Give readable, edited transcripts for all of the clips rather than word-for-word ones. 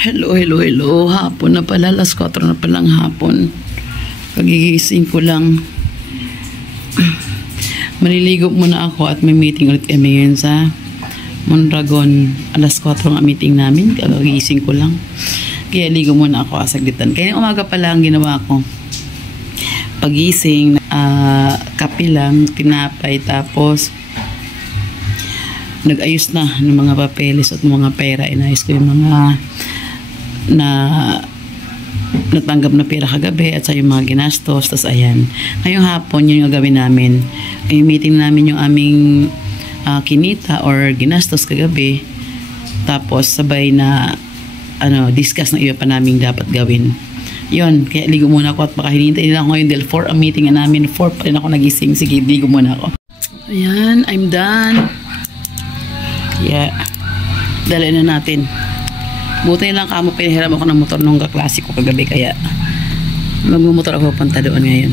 Hello, hello, hello. Hapon na pala. Alas 4 na palang hapon. Kagigising ko lang. Maliligo muna ako at may meeting ulit kami ngayon sa Mondragon. Alas 4 ang meeting namin. Kagigising ko lang. Kaya ligo muna ako saglitan. Kaya umaga pala ang ginawa ko. Pagising, kape lang, tinapay, tapos nag-ayos na ng mga papeles at mga pera. Inayos ko yung mga natanggap na pera kagabi at sa yung mga ginastos. Tapos ayan, ngayong hapon yun yung gagawin namin. Ay meeting namin yung aming kinita or ginastos kagabi, tapos sabay na discuss ng iba pa namin dapat gawin. Yun, kaya ligo muna ako at baka hinihintay nila ako ngayon dahil 4 ang meeting namin. 4 pa rin ako nagising. Sige, ligo muna ako. Ayan, I'm done. Yeah, dali na natin. Buti lang kamo pinahiram ako ng motor nung kaklase ko kagabi, kaya magmumotor ako punta doon ngayon.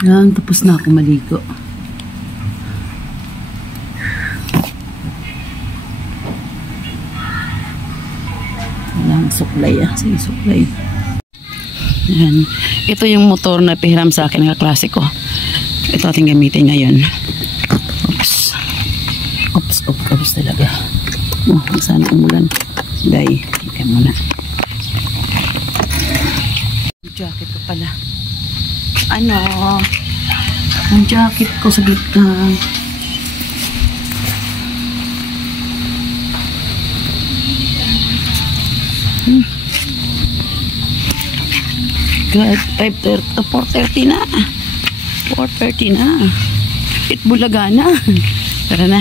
Yan, tapos na ako maligo. Walang suklay sige suklay. Yan. Ito yung motor na pihiram sa akin ng kaklase ko. Ito ating gamitin ngayon. Oops talaga. Sana umulan. Day, ika muna. Jacket ko pala. Ang jacket ko sa gitna. God, 4:30 na. 4:30 na. Itbulaga na. Tara na.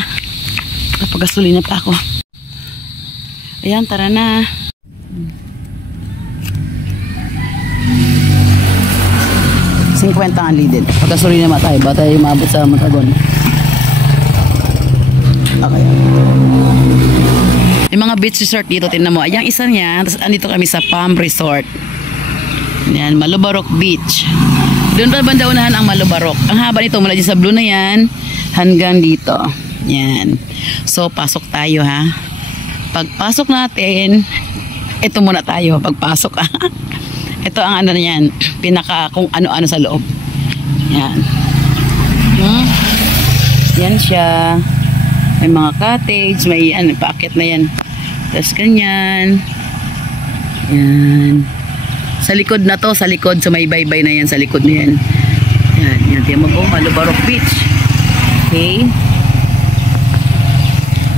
Napagasolina pa ako. Ayan, tara na. $50 ang lidid. Pagasolina naman tayo. Ba tayo maabot sa Mondragon? Okay. Yung mga beach resort dito, tingnan mo. Ayan, isa niya. Tapos andito kami sa Palm Resort. Ayan, Malubarok Beach. Doon pa banda unahan ang Malubarok. Ang haba nito mula dyan sa blue na yan hanggang dito. Yan. So, pasok tayo ha. Pagpasok natin, ito muna tayo. Pagpasok ha. Ito ang yan. Pinaka kung ano-ano sa loob. Yan. Yan siya. May mga cottage. May packet na yan. Tapos ganyan. Yan. Sa likod na to. Sa likod. So, may baybay na yan. Sa likod na yan. Yan. Yan. Tiyan mo po. Malubarok Beach. Okay.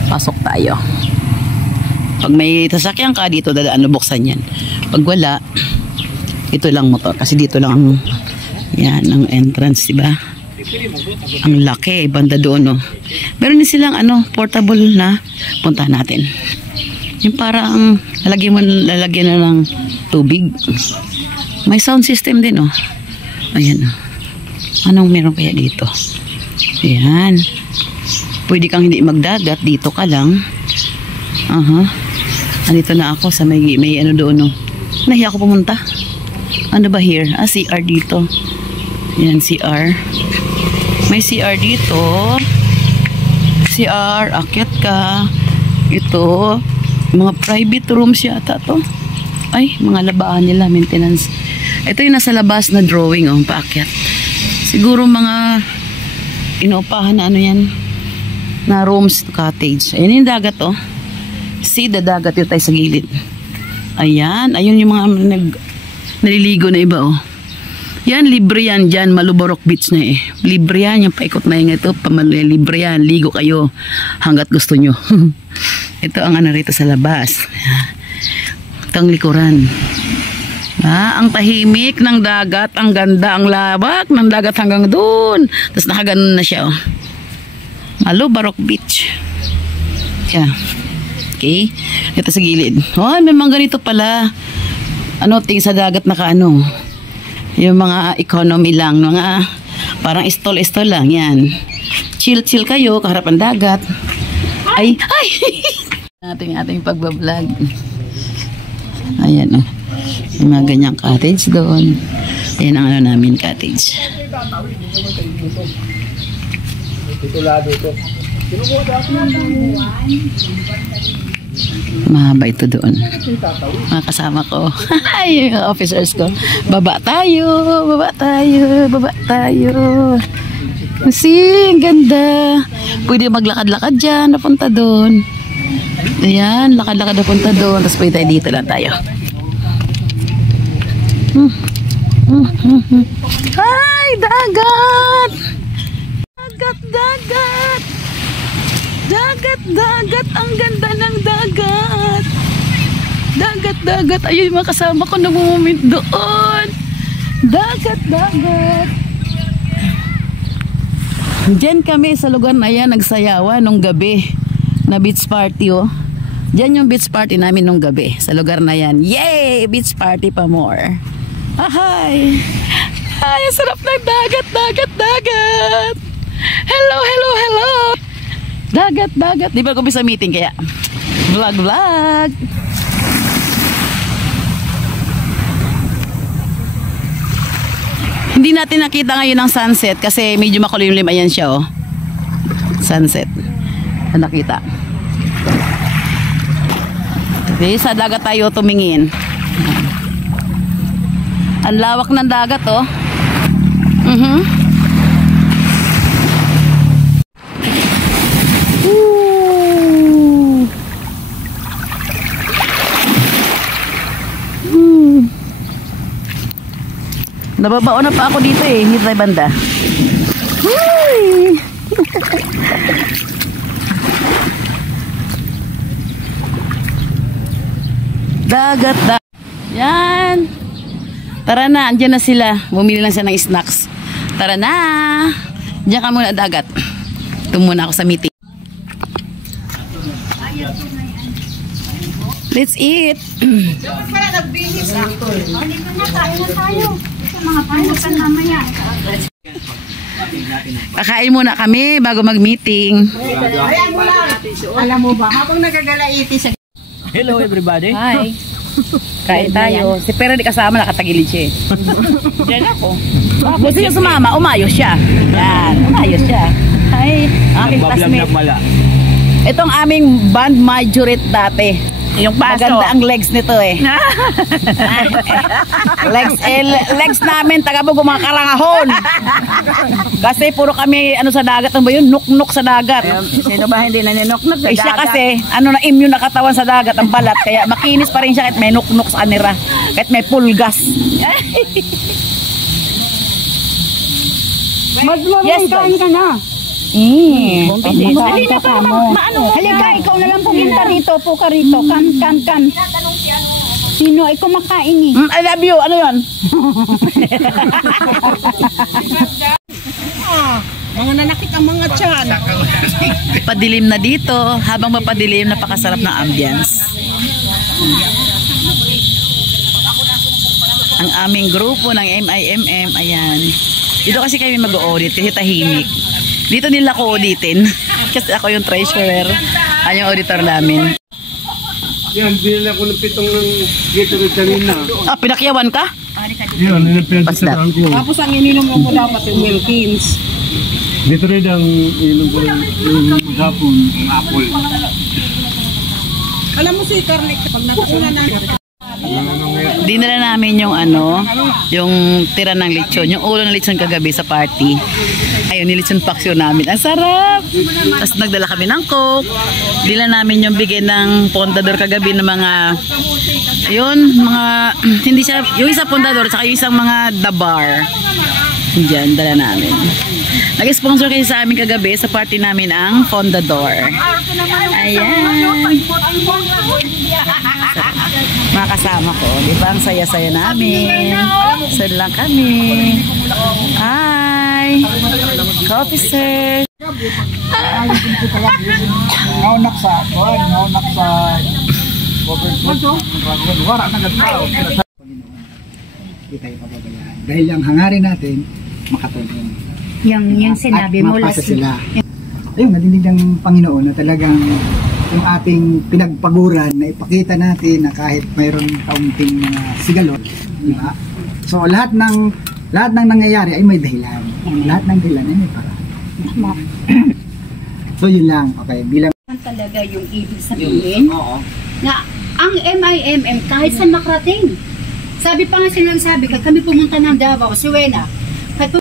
Pasok tayo. Pag may sasakyan ka dito, dadaan, buksan yan. Pag wala, ito lang motor. Kasi dito lang ang, yan, ang entrance, diba? Ang laki, banda doon, no? Meron din silang, portable na. Punta natin. Yung parang, lalagyan na ng tubig. May sound system din, oh. Ayan, oh. Anong meron kaya dito? Ayan. Pwede kang hindi magdagat, dito ka lang. Andito na ako sa may doon, no. Nahiya ako pumunta. Ano ba here? CR dito. Yan, CR. May CR dito. CR, akyat ka. Ito, mga private rooms yata to. Ay, mga labaan nila, maintenance. Ito yung nasa labas na drawing, oh, paakyat. Siguro mga inuupahan na yan. Na rooms to cottage. Ayan yung dagat, oh. See the dagat yun tayo sa gilid. Ayan. Ayun yung mga naliligo na iba, oh. Yan, libre yan dyan. Malubarok Beach na eh. Libre yan. Yung paikot na yung ito. Libre yan. Ligo kayo hanggat gusto nyo. Ito ang rito sa labas. Ito ang likuran. Ang tahimik ng dagat. Ang ganda, ang labak ng dagat hanggang doon. Tapos nakaganon na siya, oh. Malubarok Beach. Yeah. Okay. Ito sa gilid. Oh, may mga ganito pala. Ting sa dagat na yung mga economy lang. Mga parang stall lang. Yan. Chill kayo. Kaharap ang dagat. Ay! ating pagbablog. Ayan, oh. May mga ganyang cottage doon. Ayan ang namin cottage. Titulado ito. Mahaba ito doon. Mga kasama ko. Ay, yung officers ko. Baba tayo, baba tayo, baba tayo. See, ganda. Pwede maglakad-lakad dyan, napunta doon. Ayan, lakad-lakad napunta doon. Tapos pwede tayo dito lang tayo. Ay, dagat! Dagat, dagat! Dagat, dagat! Ang ganda ng dagat! Dagat, dagat! Ayun, mga kasama ko namumumit doon! Dagat, dagat! Diyan kami sa lugar na yan nagsayawa nung gabi na beach party, oh. Diyan yung beach party namin nung gabi sa lugar na yan. Yay! Beach party pa more. Ahay! Ay, sarap ng dagat, dagat, dagat! Hello, hello, hello! Dagat, dagat. Di ba ko bisa meeting kaya? Vlog, vlog! Hindi natin nakita ngayon ang sunset kasi medyo makulimlim. Ayan siya, oh. Sunset. Nakita. Okay, sa dagat tayo tumingin. Ang lawak ng dagat, oh. Nababao na pa ako dito eh, hindi tayo banda. Dagat, dagat. Yan. Tara na, andyan na sila. Bumili lang siya ng snacks. Tara na. Diyan ka muna dagat. Ito muna ako sa meeting. Let's eat. Kakain muna kami bago mag-meeting. Alam mo ba, habang nagagalaiti sa... Hello everybody. Hi. Kain tayo. Si Pero di kasama, nakatagilid siya eh. Diyan ako. Gusto niya sumama, umayos siya. Yan, umayos siya. Hi, aking classmate. Itong aming band majorette dati. Yung paso. Maganda ang legs nito eh. Legs namin, taga-bugo mga karangahon. Kasi puro kami, ano sa dagat, ano ba yun? Nuk-nuk sa dagat. Sino ba hindi naninok-nok sa dagat? Siya kasi, ano na immune na katawan sa dagat, ang balat. Kaya makinis pa rin siya kahit may nuk-nuk sa anira. Kahit may pulgas. Yes, kain ka na. Halika ka mo. Halika, ikaw na lang pumunta rito. Puka rito. Kan. Sino ay kumakain eh? I love you. Ano yun? Mga nanakit ang mga tiyan. Padilim na dito. Habang mapadilim, napakasarap ng ambience. Ang aming grupo ng MIMM, ayan. Dito kasi kami mag-audit kasi tahimik. Dito nila ko auditin. Kasi ako yung treasurer. Ano yung auditor namin. Yan, binila ko ng pitong Gatorade kanina. Ah, pinakyawan ka? Yan, pinagsasataan ko. Tapos ang ininom mo ko dapat yung Wilkins. Gatorade ang inom ko yung hapon, ang apple. Alam mo si Carnick, pag natasunan na... Dinala namin yung ano, yung tira ng lechon, yung ulo ng lechon kagabi sa party. Ayun, nilechon paksyo namin. Ang sarap! Tapos nagdala kami ng Coke. Dila namin yung bigay ng pondador kagabi ng mga, ayun, mga, hindi siya, yung isang pondador, tsaka yung isang mga dabar. Diyan, dala namin. Nag-sponsor kayo sa amin kagabi sa party namin ang Fondador. Ayan. Mga kasama ko. Di ba ang saya-saya namin? Saan lang kami. Hi. Coffee sir. Naunak sa kuwan, naunak sa overflow. Wala na gagawin. Hindi tayo pababayaan. Dahil ang hangarin natin, makatulong. Yung sinabi mo last sila. Ayun, nadinig ng Panginoon na talagang yung ating pinagpaguran na ipakita natin na kahit mayroon kaunting mga sigalot, di ba? So lahat ng nangyayari ay may dahilan. Lahat ng dahilan ay may paraan. So yun lang, okay, bilang Talaga yung ibig sabihin Oo. na ang MIMM kahit saan makarating. Sabi pa nga sinasabi, kahit kami pumunta ng Davao, Suena, kahit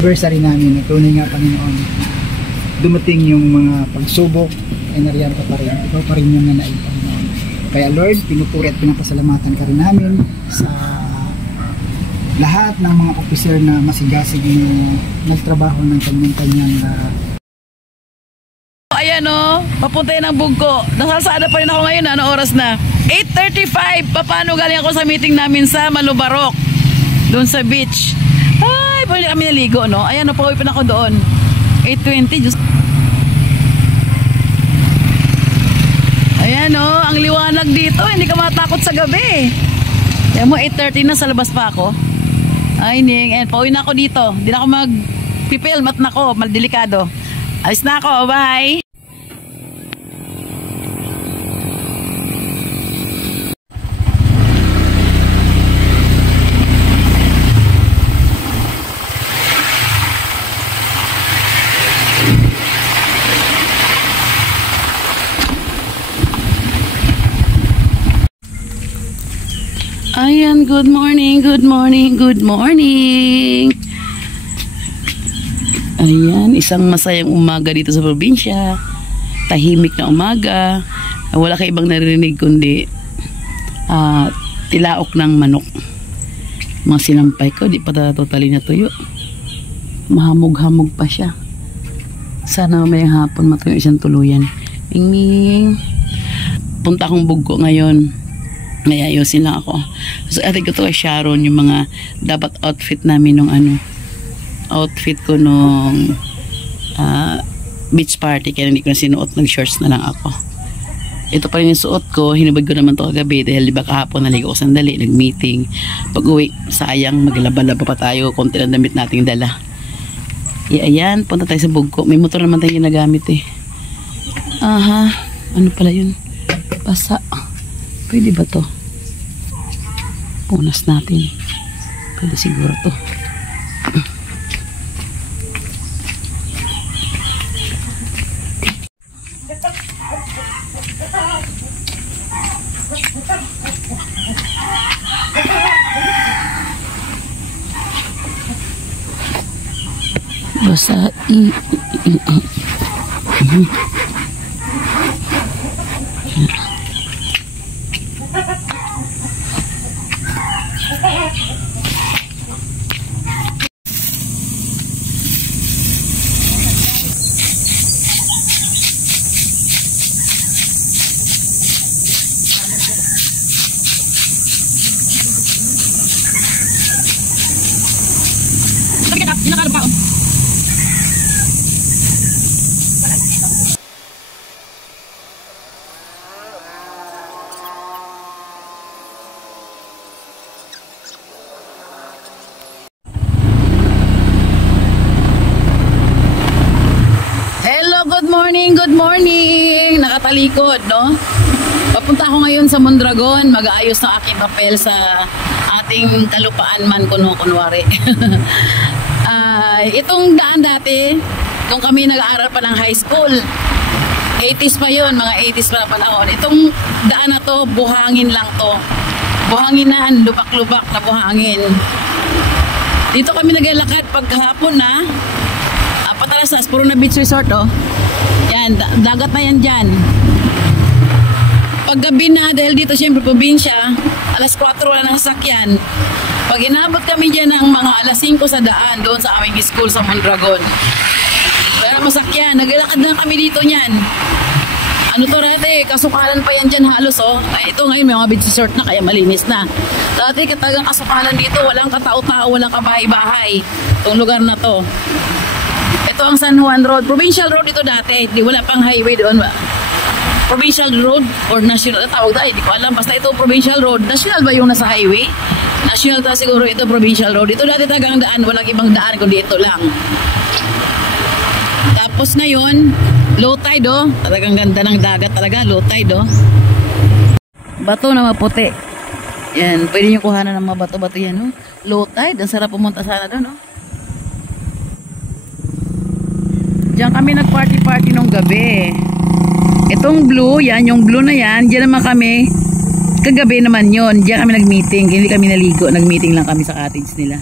anniversary namin, tunay nga Panginoon, dumating yung mga pagsubok, ay nariyan ka pa rin. Ikaw pa rin yung nanaig, Panginoon. Kaya Lord, pinupuri at pinapasalamatan ka rin namin sa lahat ng mga officer na masigasig na nagtrabaho ng kanyang-kanyang Ayan o, papunta yun ng Bugko. Nasasada pa rin ako ngayon, ano oras na? 8:35. Paano galing ako sa meeting namin sa Malubarok? Doon sa beach. Ay, pwede kami naligo, no? Ayan o, pauwi pa na ako doon. 8:20. Just... Ayan o, ang liwanag dito. Hindi ka matakot sa gabi. Ayan mo, 8:30 na, sa labas pa ako. Ay, Ning. And pauwi na ako dito. Hindi na ako mag-pipil. Mat na ako. Maldelikado. Alis na ako. Bye! Ayan, good morning, good morning, good morning. Ayan, isang masayang umaga dito sa probinsya. Tahimik na umaga. Wala ka ibang narinig kundi tilaok ng manok. Mga sinampay ko, di pa totally natuyo. Mahamog-hamog pa siya. Sana may hapon matuyo isang tuluyan. Ming-ming. Punta akong Bugko ngayon. May ayusin lang ako. So, atin ko to kay Sharon, yung mga dapat outfit namin nung outfit ko nung beach party, kaya hindi ko na sinuot, nag-shorts na lang ako. Ito pa rin yung suot ko, hinubad ko naman to kagabi dahil di ba kahapon naligo ko sandali, nag-meeting. Pag uwi, sayang, maglaba-laba pa tayo, konti lang damit nating dala. Ayan, punta tayo sa Bugko. May motor naman tayong ginagamit eh. Aha, ano pala yun? Basa. Pwede ba to? Punas natin. Pwede siguro to. Basta good morning! Nakatalikod, no? Papunta ako ngayon sa Mondragon, mag-aayos ng aking papel sa ating kalupaan man kunwari. Itong daan dati, kung kami nag-aaral pa ng high school, 80s pa yun, mga 80s pa na panahon. Itong daan na to, buhangin lang to. Buhanginan, lubak-lubak na buhangin. Dito kami naglalakad paghapon na, patalasas, puro na beach resort, oh. Yan, dagat na yan dyan. Paggabi na, dahil dito syempre probinsya, alas 4 wala ng sasakyan. Pag inabot kami dyan ng mga alas 5 sa daan, doon sa aming school sa Mondragon. Pero masakyan, naglalakad na kami dito niyan. Ano to dati, kasukalan pa yan dyan halos, oh. Ay, ito ngayon may mga beach resort na, kaya malinis na. Dati katagang kasukalan dito, walang katao-tao, walang kabahay-bahay. Itong lugar na to. Ito ang San Juan Road. Provincial road ito dati. Di wala pang highway doon. Provincial road or national. Tawag tayo. Di ko alam. Basta ito provincial road. National ba yung nasa highway? National ta siguro ito, provincial road. Ito dati talagang daan, walang ibang daan kundi ito lang. Tapos ngayon, low tide oh. Talagang ganda ng dagat talaga, low tide oh. Bato na maputi. Yan, pwede nyo kuhanan ng mga bato-bato yan oh. Low tide, ang sarap pumunta sana doon oh. Diyan kami nag-party-party nung gabi. Itong blue, yan, yung blue na yan, diyan naman kami, kagabi naman yon, diyan kami nag-meeting, hindi kami naligo, nag-meeting lang kami sa cottage nila.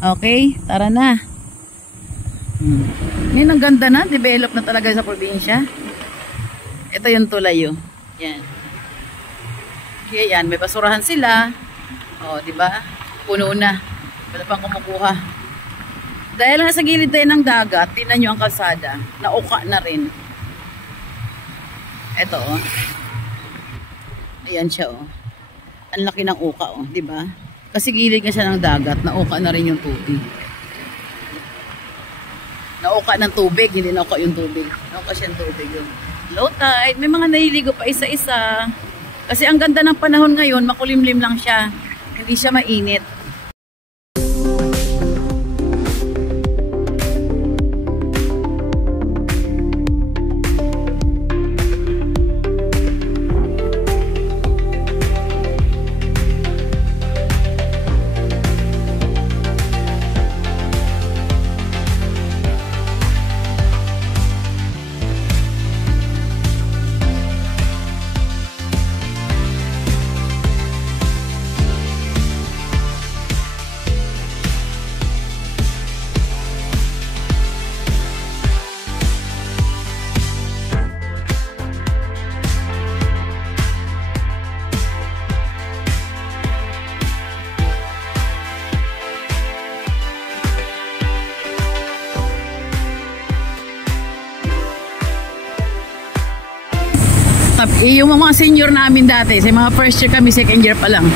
Okay, tara na. Yan, ang ganda na, develop na talaga sa probinsya. Ito yung tulay oh. Yan. Kaya yan, may basurahan sila. O, diba? Puno na. Wala pang kumukuha. Dahil nga sa gilid tayo ng dagat, tingnan nyo ang kalsada. Nauka na rin. Ito oh. Ayan siya oh. Ang laki ng uka oh, di ba? Kasi gilid nga siya ng dagat, nauka na rin yung tubig. Nauka ng tubig, hindi nauka yung tubig. Nauka siya ng tubig oh. Low tide, may mga nahiligo pa isa-isa. Kasi ang ganda ng panahon ngayon, makulimlim lang siya. Hindi siya mainit. Yung mga senior namin dati, sa mga first year kami, second year pa lang.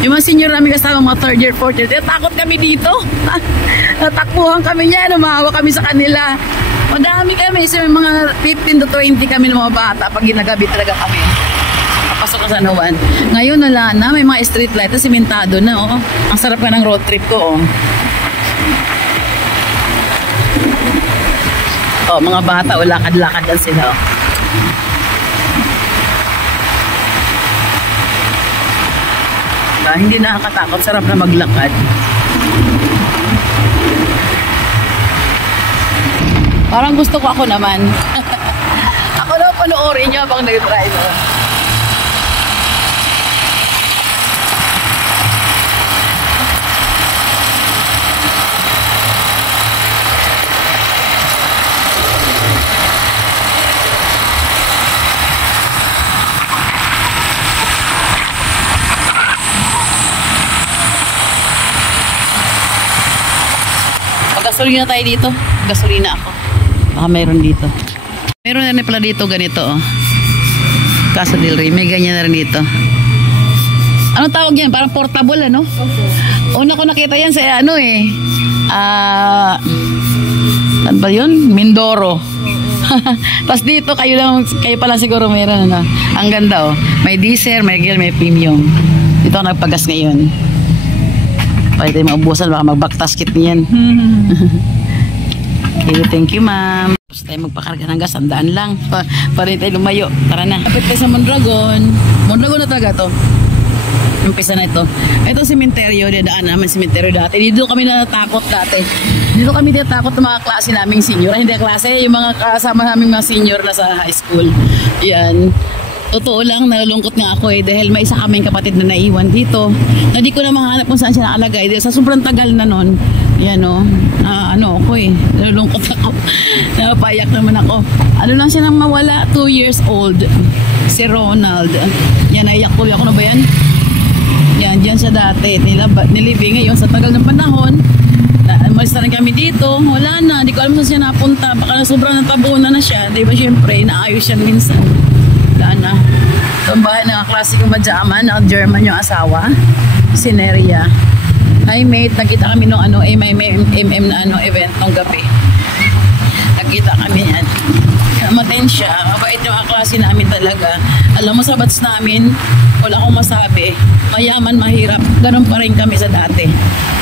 Yung mga senior namin kasama, mga third year, fourth year, takot kami dito. Natakbuhan kami niya, umahawa kami sa kanila. Madami kami, so mga 15 to 20 kami ng mga bata pag ginagabi talaga kami. Kapasok sa Nawan. Ngayon wala na, may mga street light, simentado na, oh. Ang sarap nga ng road trip ko, oh. Oh, mga bata, lakad-lakad lang sila, oh. Hindi nakakatakot, sarap na maglakad. Parang gusto ko ako naman. Ako na panoorin niyo habang nag-drive. Gasolina tayo dito. Gasolina ako. Baka mayroon dito. Meron na rin pala dito ganito oh. Casa del Rey. May ganyan na rin dito. Anong tawag yan? Parang portable ano? Okay. Una ko nakita yan sa ano eh. Saan ba yun? Mindoro. Tapos dito kayo pa lang siguro meron ano. Ang ganda oh. May diesel, may gear, may premium. Dito ako nagpagas ngayon. Pwede tayo maubusan, baka mag-backtas kit niyan. Okay, thank you ma'am. Tapos tayo magpakarga ng gas, 100 lang. Para tayo lumayo. Tara na. Kapit tayo sa Mondragon. Mondragon na talaga to. Umpisa na ito. Ito simenteryo, dadaan naman simenteryo dati. Dito kami natatakot dati. Dito kami natatakot ng mga klase naming senior. Hindi klase, yung mga kasama naming mga senior na sa high school. Yan. Totoo lang, nalulungkot nga ako eh dahil may isa kaming kapatid na naiwan dito na di ko na mahanap kung saan siya nakalagay dahil sa sobrang tagal na nun. Yan o, ano ako eh, nalulungkot ako. Napayak naman ako. Ano lang siya nang mawala, 2 years old. Si Ronald. Yan, naiyak tuloy ako na ba yan? Yan, dyan siya dati. Nilibing ngayon sa tagal ng panahon. Umalis na rin kami dito. Wala na, di ko alam saan siya napunta. Baka sobrang natabunan na siya. Di ba syempre, naayos siya minsan. Na. So, ang bahay ng klase kong madyaman, ang German yung asawa, si Neria. Hi mate, nakita kami nung ano, MM na ano, event nung gabi. Nakita kami yan. Matin siya, mabait yung mga kaklase namin talaga. Alam mo sa batch namin, wala akong masabi. Mayaman, mahirap. Ganun pa rin kami sa dati.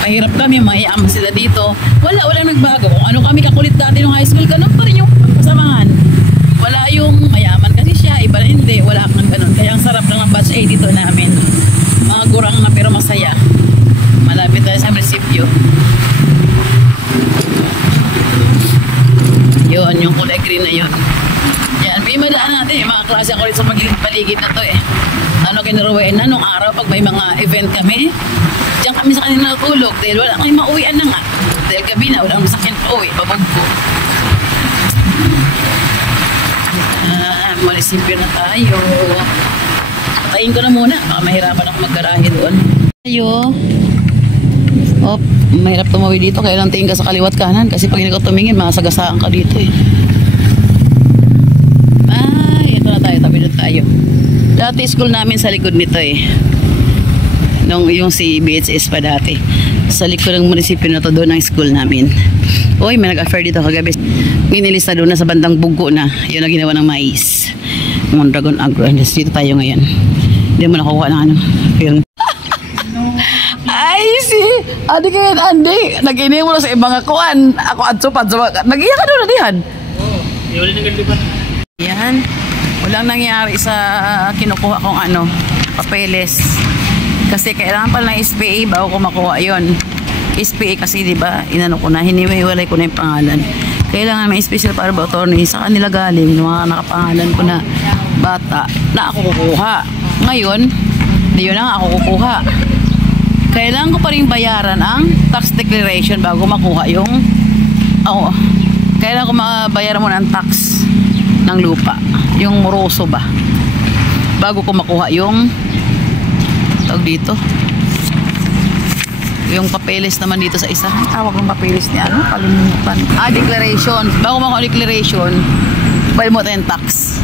Mahirap kami, mayaman sila dito. Walang nagbago. Kung ano kami kakulit dati nung high school, ganun pa rin yung kasamahan. Wala yung mayaman kasi siya, iba na hindi. Wala kang ganun. Kaya ang sarap lang ng batch 8 dito namin. Mga gurang na pero masaya. Malapit tayo sa munisipyo. Yun, yung kulay green na yun. Yan, may madaan natin. Yung mga klase ako rin sa paligid na to eh. Ano kinaruwain na nung araw pag may mga event kami. Diyan kami sa kanila natulog dahil wala kami mauwian na nga. Dahil gabi na, wala kami sakyan pa uwi. Babagpo. Munisipyo na tayo. Patayin ko na muna. Baka mahirapan ako maggarahe doon. Tayo. Op, mahirap tumawid dito. Kaya lang tingin ka sa kaliwat kanan. Kasi pag hindi ka tumingin, masagasaan ka dito eh. Ay, ito na tayo. Tabi na tayo. Dati school namin sa likod nito eh. Nung yung si BHS pa dati. Sa likod ng munisipyo na to doon ang school namin. Uy, may nag-affair dito kagabi. Ginilista doon na sa bandang Bugo na. Yun ang ginawa ng mais. Mondragon Agro Industry. Dito tayo ngayon. Hindi mo nakuha ng ano. Film. Ay, si Adi kayo, Andy. Nag-ini mo na sa ibang akuan. Ako adsupan. Nag-iya ka doon, Adihan? Oo. Yun yung gandipan. Yan. Walang nangyari sa kinukuha kong ano, papeles. Kasi kailangan pala ng SPA bago ko makuha yun. SPA kasi diba, inano ko na, hiniwalay ko na yung pangalan. Kailangan may special para ba attorney sa kanila galing, mga nakapangalan ko na bata na ako kukuha. Ngayon, di yun na ako kukuha. Kailangan ko pa rin bayaran ang tax declaration bago makuha yung kailangan ko mabayaran mo ng tax ng lupa, yung moroso ba, bago ko makuha yung tawag dito, yung papeles naman dito sa isa. Tawag ng papeles niya, ano? Kalimutan. Declaration. Bago makuha declaration, bayad mo tayong tax.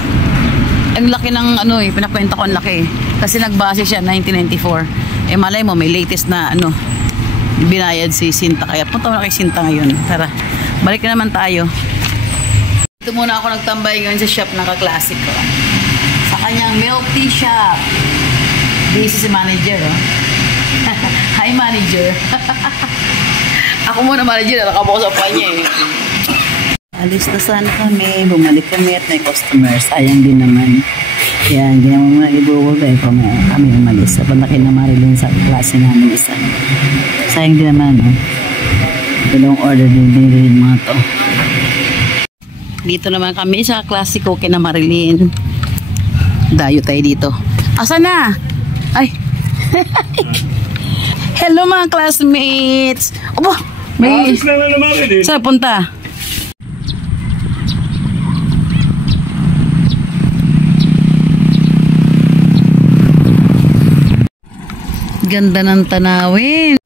Ang laki ng ano eh, pinakwenta ko ang laki. Kasi nagbase siya 1994. Eh malay mo, may latest na ano, binayad si Sinta. Kaya punta mo na kay Sinta ngayon. Tara, balik na naman tayo. Ito muna ako nagtambay ngayon sa shop ng kaklase ko. Sa kanyang milk tea shop. Busy si manager, oh. Hi, manager. Ako muna, manager. Nakabo ko sa upuan niya, eh. Alis na sana kami. Bumalik kami at may customer. Sayang din naman. Yan, hindi naman muna ibuwag eh. Kami umalis. Sa panlaki na Marilyn sa klase namin isa. Sayang din naman, oh. Dalawang order din mga to. Dito naman kami sa klase ko kina Marilyn. Dayo tayo dito. Asa na? Ay. Hello mga classmates. Opo, may saan punta? Ganda ng tanawin.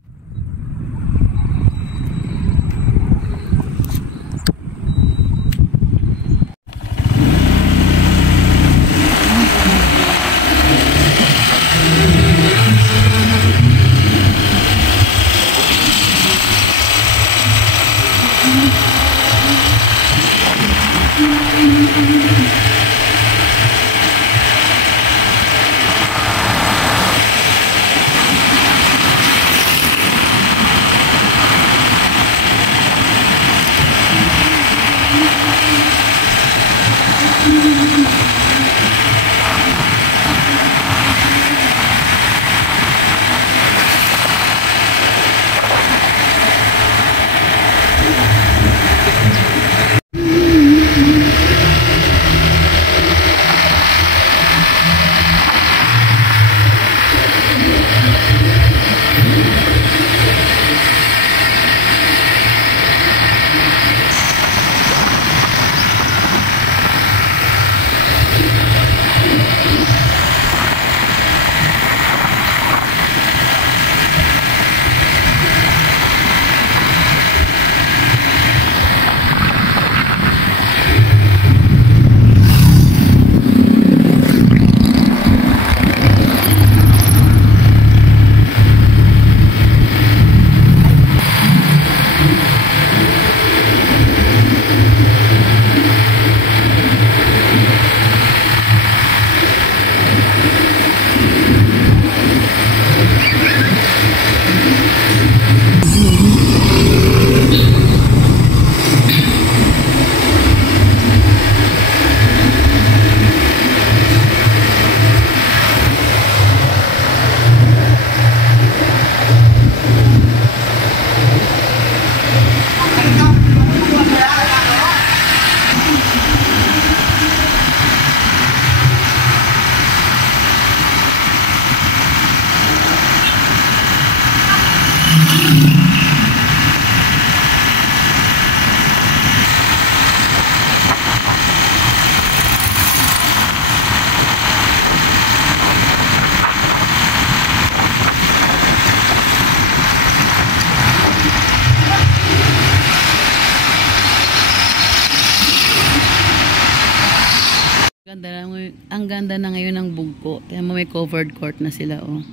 Ang ganda na ngayon ng Bugko. Tingnan mo, may covered court na sila, oh.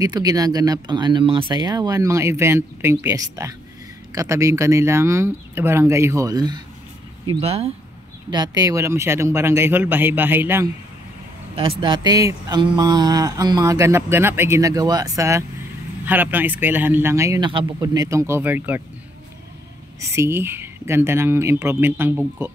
Dito ginaganap ang mga sayawan, mga event tuwing piyesta. Katabi yung kanilang barangay hall. Diba? Dati wala masyadong barangay hall, bahay-bahay lang. Tapos dati ang mga ganap-ganap ay ginagawa sa harap ng eskwelahan lang. Ngayon nakabukod na itong covered court. See? Ganda ng improvement ng Bugko.